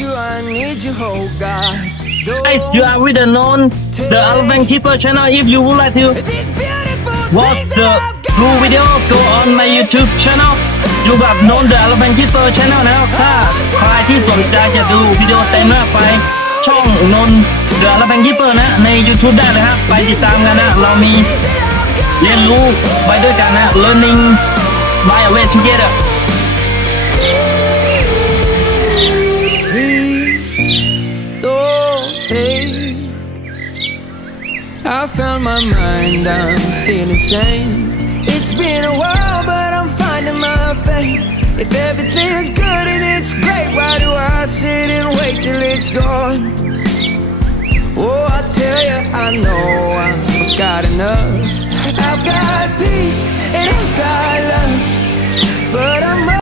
you, I need you, oh God. Guys, you are with the known the Elephant Keeper channel. If you would like to These beautiful watch things the that I've got. full video, go on my YouTube channel อยู่กับโน้น The Elephant Keeper channel นะครับถ้าใครที่สนใจจะดูวิดีโอเต็มนะไปช่องโน้น The Elephant Keeper นะใน YouTube ได้เลยครับไปติดตามกันนะเรามีเรียนรู้ไปด้วยกันนะ learning by a way together Please don't take. I found my mind, I'm feeling sane. It's been a while, but I'm finding my faith. If everything's good and it's great, why do I sit and wait till it's gone? Oh, I tell you, I know I've got enough. I've got peace and I've got love, but I'm